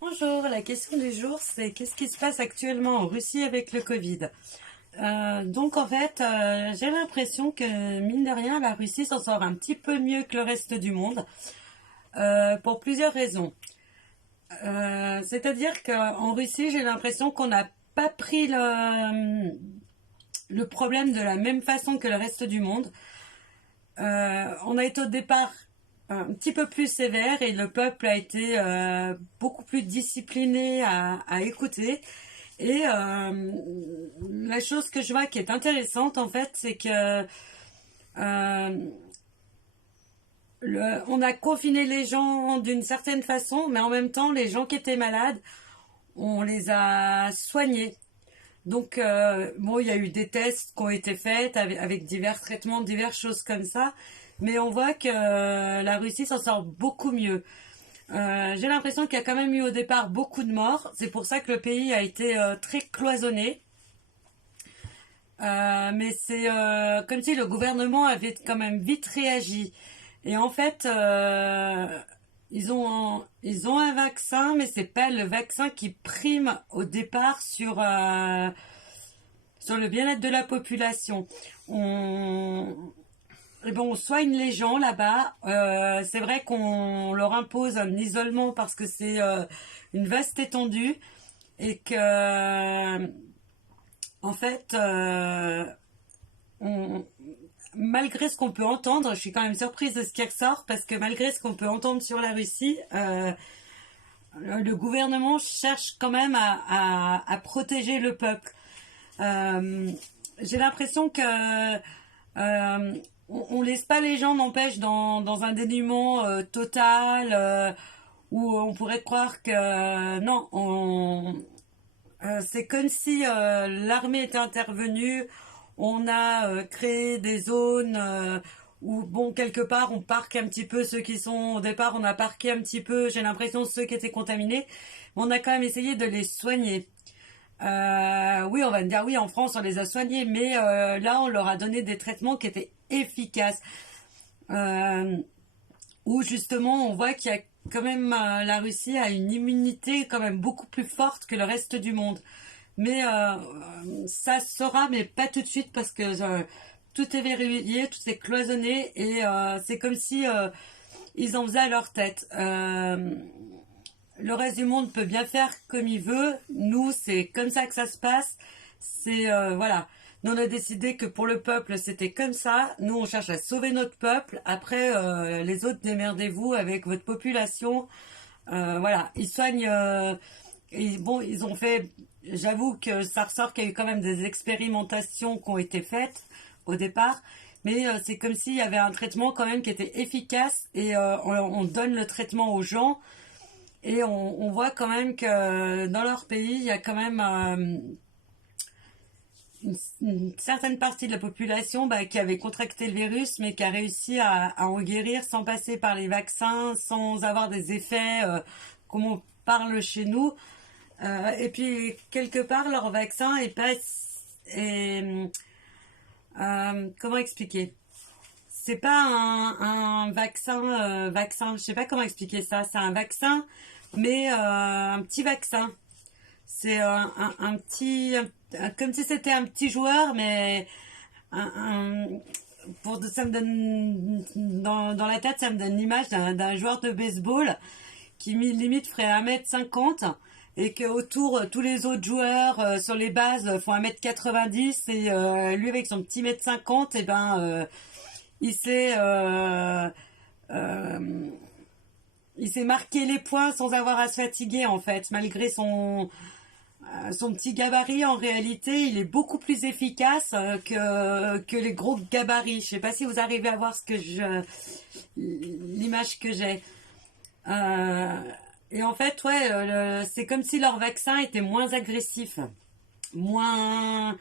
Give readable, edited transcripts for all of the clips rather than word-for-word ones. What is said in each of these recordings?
Bonjour, la question du jour, c'est qu'est-ce qui se passe actuellement en Russie avec le Covid? J'ai l'impression que, mine de rien, la Russie s'en sort un petit peu mieux que le reste du monde, pour plusieurs raisons. C'est-à-dire qu'en Russie, j'ai l'impression qu'on n'a pas pris le problème de la même façon que le reste du monde. On a été au départ un petit peu plus sévère et le peuple a été beaucoup plus discipliné à écouter. Et la chose que je vois qui est intéressante en fait, c'est que euh, on a confiné les gens d'une certaine façon, mais en même temps, les gens qui étaient malades, on les a soignés. Donc, bon, il y a eu des tests qui ont été faits avec divers traitements, diverses choses comme ça. Mais on voit que la Russie s'en sort beaucoup mieux. J'ai l'impression qu'il y a quand même eu au départ beaucoup de morts. C'est pour ça que le pays a été très cloisonné. Mais c'est comme si le gouvernement avait quand même vite réagi. Et en fait, ils ont un vaccin, mais c'est pas le vaccin qui prime au départ sur le bien-être de la population. On, et bon, on soigne les gens là-bas. C'est vrai qu'on leur impose un isolement parce que c'est une vaste étendue et que, en fait, on, malgré ce qu'on peut entendre, je suis quand même surprise de ce qui ressort parce que malgré ce qu'on peut entendre sur la Russie, le gouvernement cherche quand même à protéger le peuple. Euh, j'ai l'impression que on laisse pas les gens, n'empêche, dans un dénuement total où on pourrait croire que non, c'est comme si l'armée était intervenue. On a créé des zones où, bon, quelque part, on parque un petit peu ceux qui sont au départ. On a parqué un petit peu, j'ai l'impression, ceux qui étaient contaminés. Mais on a quand même essayé de les soigner. Oui, on va me dire oui, en France, on les a soignés, mais là, on leur a donné des traitements qui étaient efficaces. Euh, Où justement, on voit qu'il y a quand même la Russie a une immunité quand même beaucoup plus forte que le reste du monde. Mais ça se saura, mais pas tout de suite parce que tout est verrouillé, tout est cloisonné et c'est comme si ils en faisaient à leur tête. Le reste du monde peut bien faire comme il veut. Nous, c'est comme ça que ça se passe. C'est voilà. Nous, on a décidé que pour le peuple, c'était comme ça. Nous, on cherche à sauver notre peuple. Après, les autres, démerdez-vous avec votre population. Voilà. Ils soignent. Bon, ils ont fait. J'avoue que ça ressort qu'il y a eu quand même des expérimentations qui ont été faites au départ. Mais c'est comme s'il y avait un traitement quand même qui était efficace et on donne le traitement aux gens et on voit quand même que dans leur pays, il y a quand même une certaine partie de la population qui avait contracté le virus, mais qui a réussi à en guérir sans passer par les vaccins, sans avoir des effets comme on parle chez nous. Et puis, quelque part, leur vaccin est pas... est, comment expliquer? C'est pas un vaccin, je sais pas comment expliquer ça. C'est un vaccin, mais un petit vaccin. C'est un petit, comme si c'était un petit joueur, mais un, un- ça me donne dans la tête, ça me donne l'image d'un joueur de baseball qui limite ferait 1,50 m et que autour tous les autres joueurs sur les bases font 1,90 m et lui avec son petit 1,50 m et il s'est euh, il s'est marqué les points sans avoir à se fatiguer en fait, malgré son petit gabarit. En réalité, il est beaucoup plus efficace que les gros gabarits. Je sais pas si vous arrivez à voir l'image que j'ai. Euh, et en fait, ouais, c'est comme si leur vaccin était moins agressif, moins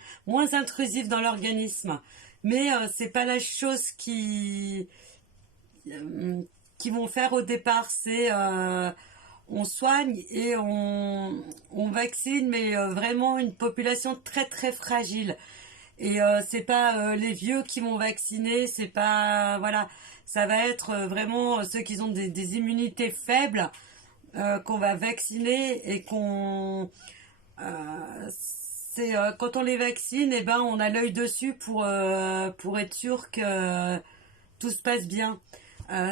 intrusif dans l'organisme. Mais c'est pas la chose euh, qui vont faire au départ. C'est on soigne et on vaccine, mais vraiment une population très très fragile. Et c'est pas les vieux qui vont vacciner, c'est pas voilà, ça va être vraiment ceux qui ont des immunités faibles qu'on va vacciner et qu'on c'est quand on les vaccine, et ben on a l'œil dessus pour être sûr que tout se passe bien.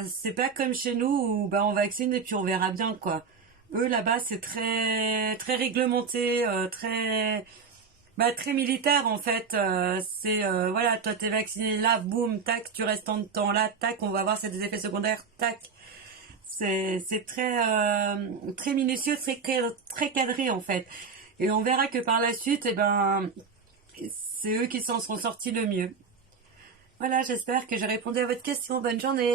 C'est pas comme chez nous où ben on vaccine et puis on verra bien quoi. Eux là-bas c'est très très réglementé, très militaire en fait. Voilà, toi t'es vacciné là, boum, tac, tu restes en temps là, tac, on va voir si y a des effets secondaires, tac. C'est très très minutieux, très cadré en fait. Et on verra que par la suite, eh ben, c'est eux qui s'en sont sortis le mieux. Voilà, j'espère que j'ai répondu à votre question. Bonne journée.